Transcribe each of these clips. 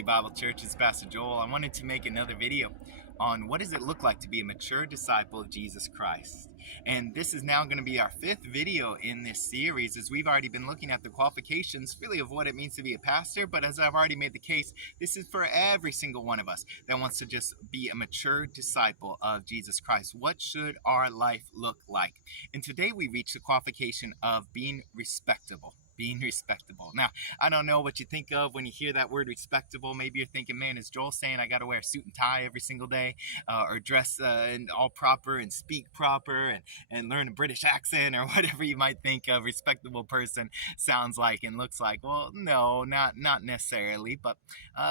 Bible Church, it's Pastor Joel. I wanted to make another video on what does it look like to be a mature disciple of Jesus Christ. And this is now going to be our fifth video in this series, as we've already been looking at the qualifications really of what it means to be a pastor. But as I've already made the case, this is for every single one of us that wants to just be a mature disciple of Jesus Christ. What should our life look like? And today we reach the qualification of being respectable. Being respectable. Now, I don't know what you think of when you hear that word respectable. Maybe you're thinking, man, is Joel saying I got to wear a suit and tie every single day, or dress and all proper and speak proper and learn a British accent, or whatever you might think a respectable person sounds like and looks like? Well, no, not necessarily, but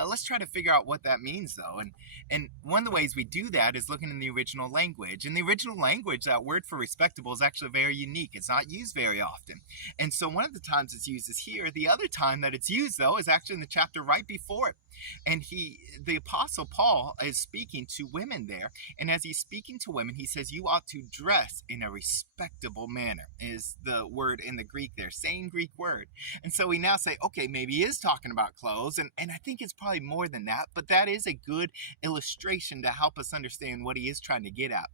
let's try to figure out what that means, though. And one of the ways we do that is looking in the original language. In the original language, that word for respectable is actually very unique. It's not used very often. And so one of the times it's used is here. The other time that it's used, though, is actually in the chapter right before it. And the Apostle Paul is speaking to women there. And as he's speaking to women, he says, you ought to dress in a respectable manner, is the word in the Greek there, same Greek word. And so we now say, okay, maybe he is talking about clothes. And I think it's probably more than that, but that is a good illustration to help us understand what he is trying to get at.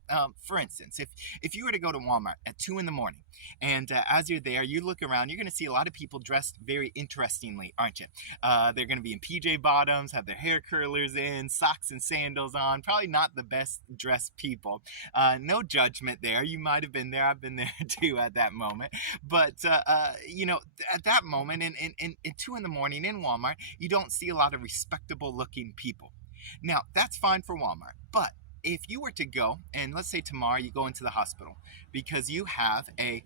For instance, if you were to go to Walmart at 2 in the morning, and as you're there, you look around, you're going to see a lot of people dressed very interestingly, aren't you? They're going to be in PJ bottoms, have their hair curlers in, socks and sandals on, probably not the best dressed people. No judgment there. You might have been there. I've been there too at that moment. But, at that moment in 2 in the morning in Walmart, you don't see a lot of respectable looking people. Now, that's fine for Walmart, but if you were to go, and let's say tomorrow you go into the hospital because you have a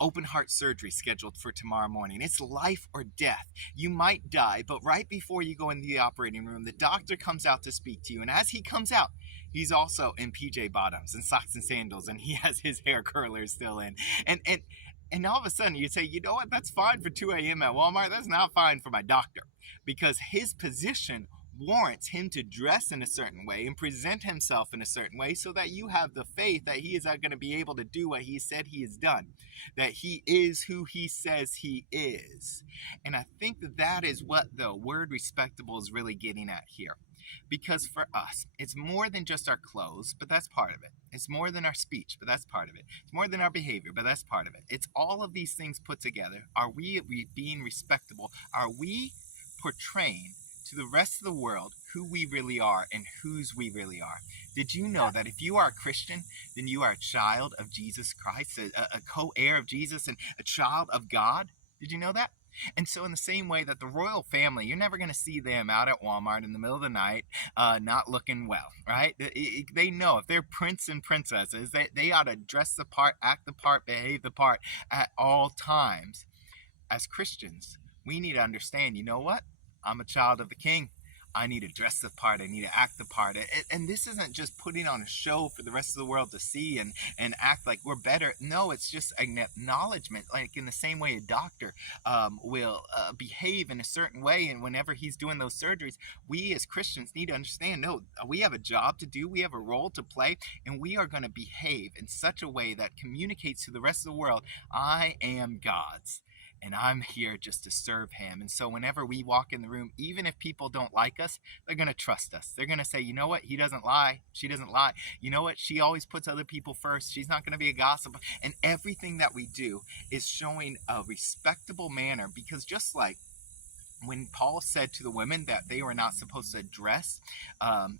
open heart surgery scheduled for tomorrow morning. It's life or death. You might die, but right before you go into the operating room, the doctor comes out to speak to you. And as he comes out, he's also in PJ bottoms and socks and sandals, and he has his hair curlers still in. And all of a sudden you say, you know what, that's fine for 2 a.m. at Walmart. That's not fine for my doctor, because his position warrants him to dress in a certain way and present himself in a certain way so that you have the faith that he is not going to be able to do what he said he has done, that he is who he says he is. And I think that is what the word respectable is really getting at here. Because for us, it's more than just our clothes, but that's part of it. It's more than our speech, but that's part of it. It's more than our behavior, but that's part of it. It's all of these things put together. Are we being respectable? Are we portraying to the rest of the world who we really are and whose we really are? Did you know that if you are a Christian, then you are a child of Jesus Christ, a co-heir of Jesus, and a child of God? Did you know that? And so in the same way that the royal family, you're never going to see them out at Walmart in the middle of the night not looking well, right? They know if they're prince and princesses, they ought to dress the part, act the part, behave the part at all times. As Christians, we need to understand, you know what? I'm a child of the King. I need to dress the part. I need to act the part. And this isn't just putting on a show for the rest of the world to see and act like we're better. No, it's just an acknowledgement, like in the same way a doctor will behave in a certain way. And whenever he's doing those surgeries, we as Christians need to understand, no, we have a job to do. We have a role to play. And we are going to behave in such a way that communicates to the rest of the world, I am God's. And I'm here just to serve him. And so whenever we walk in the room, even if people don't like us, they're going to trust us. They're going to say, you know what? He doesn't lie. She doesn't lie. You know what? She always puts other people first. She's not going to be a gossip. And everything that we do is showing a respectable manner, because just like when Paul said to the women that they were not supposed to dress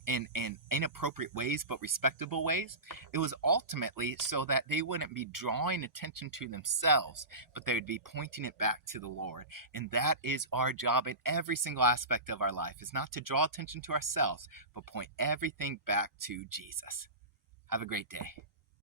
in inappropriate ways, but respectable ways, it was ultimately so that they wouldn't be drawing attention to themselves, but they would be pointing it back to the Lord. And that is our job in every single aspect of our life, is not to draw attention to ourselves, but point everything back to Jesus. Have a great day.